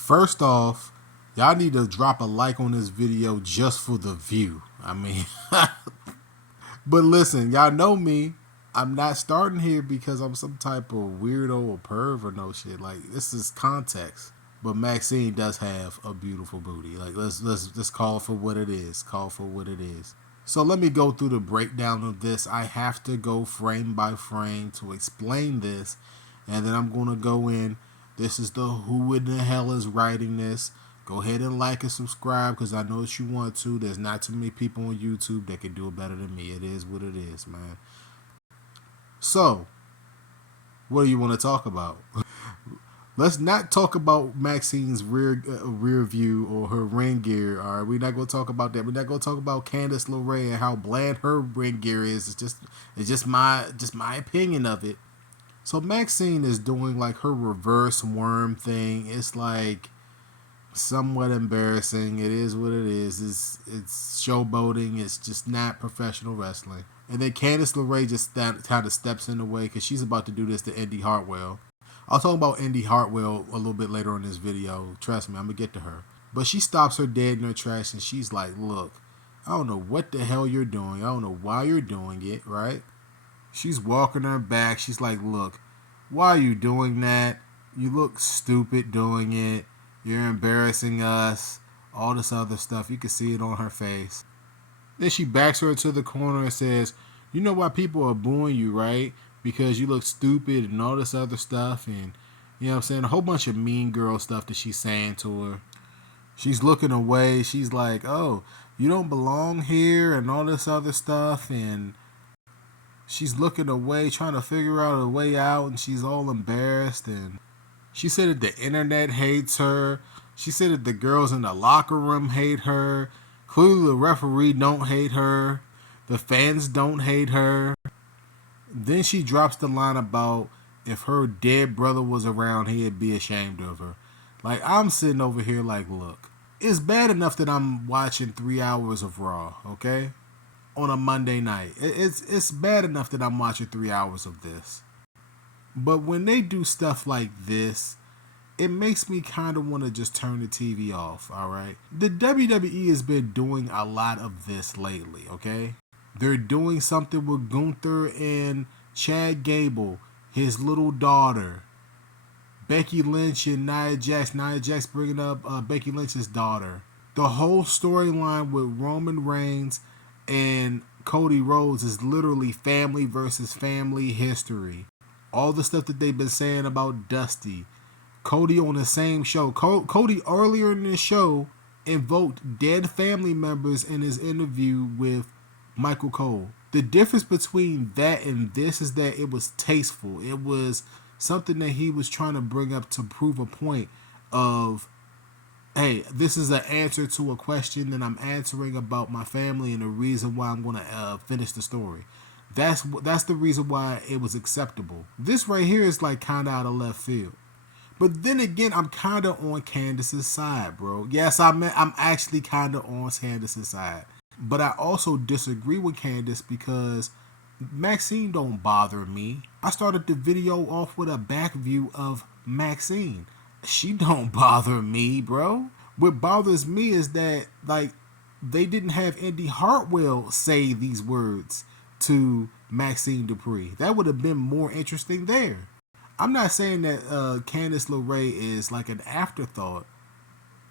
First off, y'all need to drop a like on this video just for the view. I mean, but listen, y'all know me. I'm not starting here because I'm some type of weirdo or perv or no shit. Like, this is context. But Maxxine does have a beautiful booty. Like, let's call for what it is. Call for what it is. So let me go through the breakdown of this. I have to go frame by frame to explain this, and then I'm gonna go in. This is the who in the hell is writing this. Go ahead and like and subscribe because I know that you want to. There's not too many people on YouTube that can do it better than me. It is what it is, man. So, what do you want to talk about? Let's not talk about Maxxine's rear view or her ring gear. All right, we're not gonna talk about that. We're not gonna talk about Candice LeRae and how bland her ring gear is. It's just my opinion of it. So Maxxine is doing like her reverse worm thing. It's like somewhat embarrassing. It is what it is. It's showboating. It's just not professional wrestling. And then Candice LeRae just kind of steps in the way because she's about to do this to Indy Hartwell. I'll talk about Indy Hartwell a little bit later in this video. Trust me, I'm going to get to her. But she stops her dead in her tracks and she's like, look, I don't know what the hell you're doing. I don't know why you're doing it, right? She's walking her back. She's like, look, why are you doing that? You look stupid doing it. You're embarrassing us. All this other stuff. You can see it on her face. Then she backs her into the corner and says, you know why people are booing you, right? Because you look stupid and all this other stuff. And, you know what I'm saying? A whole bunch of mean girl stuff that she's saying to her. She's looking away. She's like, oh, you don't belong here and all this other stuff. And she's looking away, trying to figure out a way out. And she's all embarrassed. And she said that the internet hates her. She said that the girls in the locker room hate her. Clearly the referee don't hate her. The fans don't hate her. Then she drops the line about if her dead brother was around, he'd be ashamed of her. Like, I'm sitting over here like, look, it's bad enough that I'm watching 3 hours of Raw, okay? On a Monday night. It's bad enough that I'm watching 3 hours of this. But when they do stuff like this, it makes me kind of want to just turn the TV off, alright? The WWE has been doing a lot of this lately, okay? They're doing something with Gunther and Chad Gable, his little daughter. Becky Lynch and Nia Jax. Nia Jax bringing up Becky Lynch's daughter. The whole storyline with Roman Reigns and Cody Rhodes is literally family versus family history. All the stuff that they've been saying about Dusty. Cody on the same show. Cody earlier in the show invoked dead family members in his interview with Michael Cole. The difference between that and this is that it was tasteful. It was something that he was trying to bring up to prove a point of, hey, this is an answer to a question that I'm answering about my family and the reason why I'm going to finish the story. That's the reason why it was acceptable. This right here is like kind of out of left field. But then again, I'm kind of on Candice's side, bro. Yes, I'm actually kind of on Candice's side. But I also disagree with Candice because Maxxine don't bother me. I started the video off with a back view of Maxxine. She don't bother me, bro. What bothers me is that, like, they didn't have Indy Hartwell say these words to Maxxine Dupri. That would have been more interesting there. I'm not saying that Candice LeRae is like an afterthought.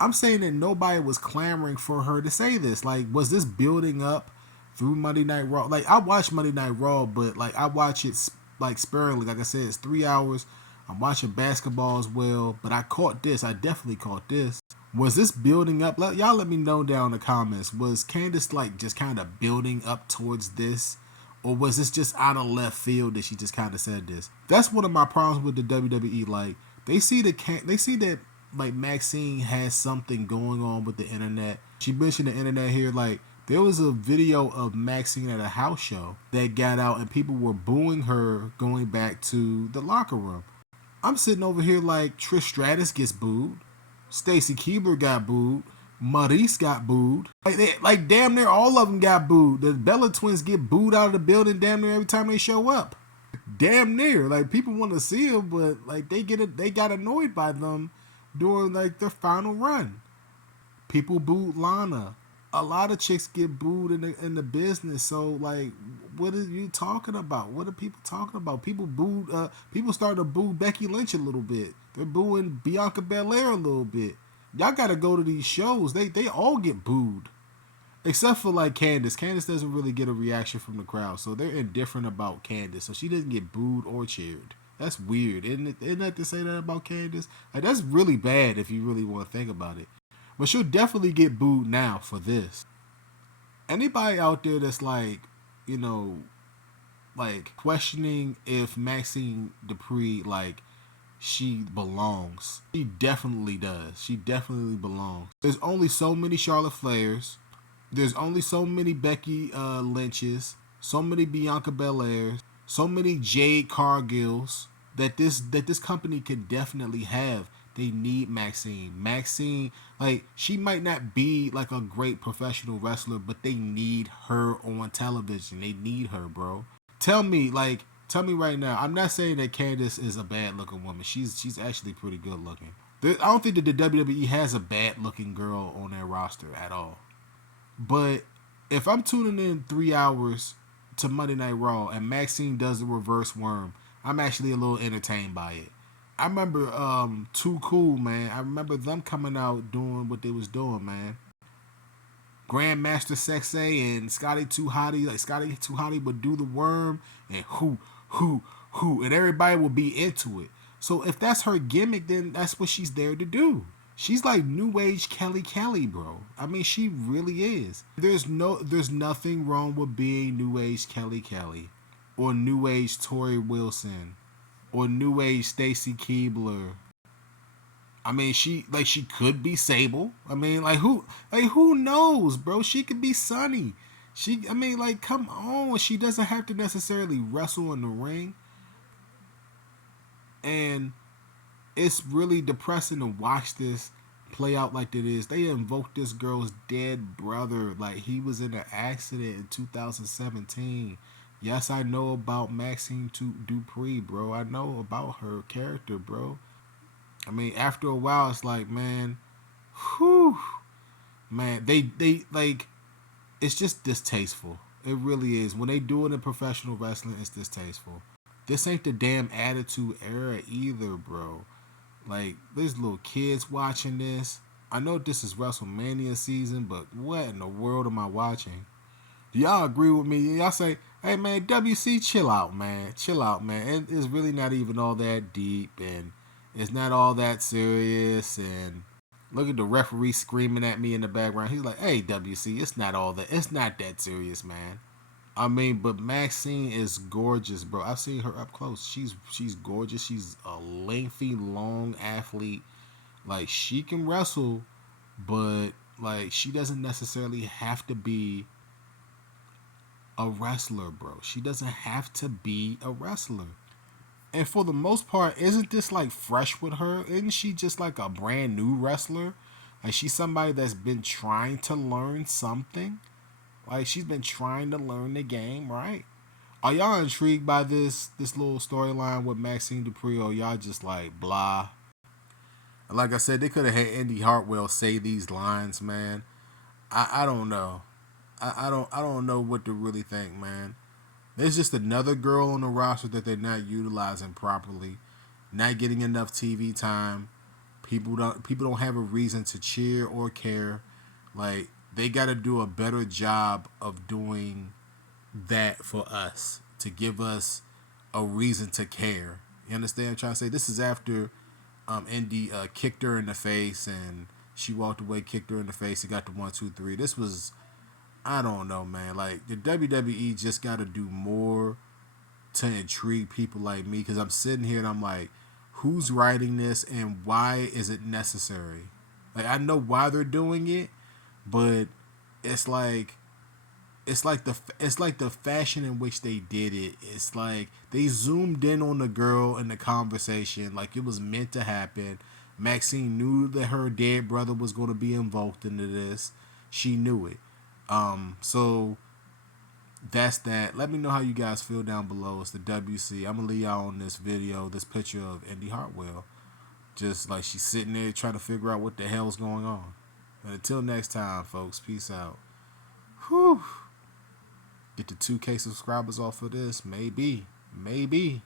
I'm saying that nobody was clamoring for her to say this. Like, was this building up through Monday Night Raw? Like, I watch Monday Night Raw, but like I watch it like sparingly. Like I said, it's 3 hours. I'm watching basketball as well, but I caught this. I definitely caught this. Was this building up? Y'all let me know down in the comments. Was Candice like just kind of building up towards this? Or was this just out of left field that she just kind of said this? That's one of my problems with the WWE. Like, they see that like Maxxine has something going on with the internet. She mentioned the internet here. Like, there was a video of Maxxine at a house show that got out and people were booing her going back to the locker room. I'm sitting over here like Trish Stratus gets booed. Stacy Keibler got booed. Maurice got booed. Like damn near all of them got booed. The Bella twins get booed out of the building damn near every time they show up. Damn near. Like, people want to see them, but like they got annoyed by them during like their final run. People booed Lana. A lot of chicks get booed in the business. So like, what are you talking about? What are people talking about? People booed. People started to boo Becky Lynch a little bit. They're booing Bianca Belair a little bit. Y'all gotta go to these shows. They all get booed, except for like Candice. Candice doesn't really get a reaction from the crowd, so they're indifferent about Candice. So she doesn't get booed or cheered. That's weird, isn't it? Isn't that to say that about Candice? Like, that's really bad if you really want to think about it. But she'll definitely get booed now for this. Anybody out there that's like, you know, like questioning if Maxxine Dupri, like, she belongs. She definitely does. She definitely belongs. There's only so many Charlotte Flairs. There's only so many Becky Lynches, so many Bianca Belairs, so many Jade Cargills that this company could definitely have. They need Maxxine. Maxxine, like, she might not be like a great professional wrestler, but they need her on television. They need her, bro. Tell me right now. I'm not saying that Candice is a bad looking woman. She's actually pretty good looking. I don't think that the WWE has a bad looking girl on their roster at all. But if I'm tuning in 3 hours to Monday Night Raw and Maxxine does the reverse worm, I'm actually a little entertained by it. I remember Too Cool, man. I remember them coming out doing what they was doing, man. Grandmaster Sexay and Scotty Too Hottie. Like, Scotty Too Hottie would do the worm and who, and everybody would be into it. So if that's her gimmick, then that's what she's there to do. She's like new age Kelly Kelly, bro. I mean, she really is. There's nothing wrong with being new age Kelly Kelly, or new age Tori Wilson, or new age Stacy Keibler. I mean, she could be Sable. I mean, who knows, bro? She could be Sunny. I mean, like, come on. She doesn't have to necessarily wrestle in the ring. And it's really depressing to watch this play out like it is. They invoked this girl's dead brother. Like, he was in an accident in 2017. Yes, I know about Maxxine Dupri, bro. I know about her character, bro. I mean, after a while, it's like, man, whew, man, they like, it's just distasteful. It really is. When they do it in professional wrestling, it's distasteful. This ain't the damn Attitude Era either, bro. Like, there's little kids watching this. I know this is WrestleMania season, but what in the world am I watching? Do y'all agree with me? Y'all say, hey, man, WC, chill out, man. Chill out, man. It's really not even all that deep, and it's not all that serious. And look at the referee screaming at me in the background. He's like, hey, WC, it's not that serious, man. I mean, but Maxxine is gorgeous, bro. I've seen her up close. She's gorgeous. She's a lengthy, long athlete. Like, she can wrestle, but like, she doesn't necessarily have to be a wrestler, bro. She doesn't have to be a wrestler. And for the most part, isn't this like fresh with her? Isn't she just like a brand new wrestler? Like, she's somebody that's been trying to learn something. Like, she's been trying to learn the game, right? Are y'all intrigued by this little storyline with Maxxine Dupri, or y'all just like blah? Like I said, they could have had Indy Hartwell say these lines, man. I don't know. I don't know what to really think, man. There's just another girl on the roster that they're not utilizing properly, not getting enough TV time. People don't have a reason to cheer or care. Like, they got to do a better job of doing that for us, to give us a reason to care. You understand what I'm trying to say? This is after Indy kicked her in the face, and she walked away, kicked her in the face, and got the 1, 2, 3. This was, I don't know, man. Like, the WWE just got to do more to intrigue people like me, because I'm sitting here and I'm like, who's writing this and why is it necessary? Like, I know why they're doing it, but it's like the fashion in which they did it. It's like they zoomed in on the girl in the conversation like it was meant to happen. Maxxine knew that her dead brother was going to be invoked into this. She knew it. So that's that. Let me know how you guys feel down below. It's the WC. I'm gonna leave y'all on this video, this picture of Indy Hartwell. Just like she's sitting there trying to figure out what the hell's going on. And until next time, folks, peace out. Whew. Get the 2K subscribers off of this? Maybe. Maybe.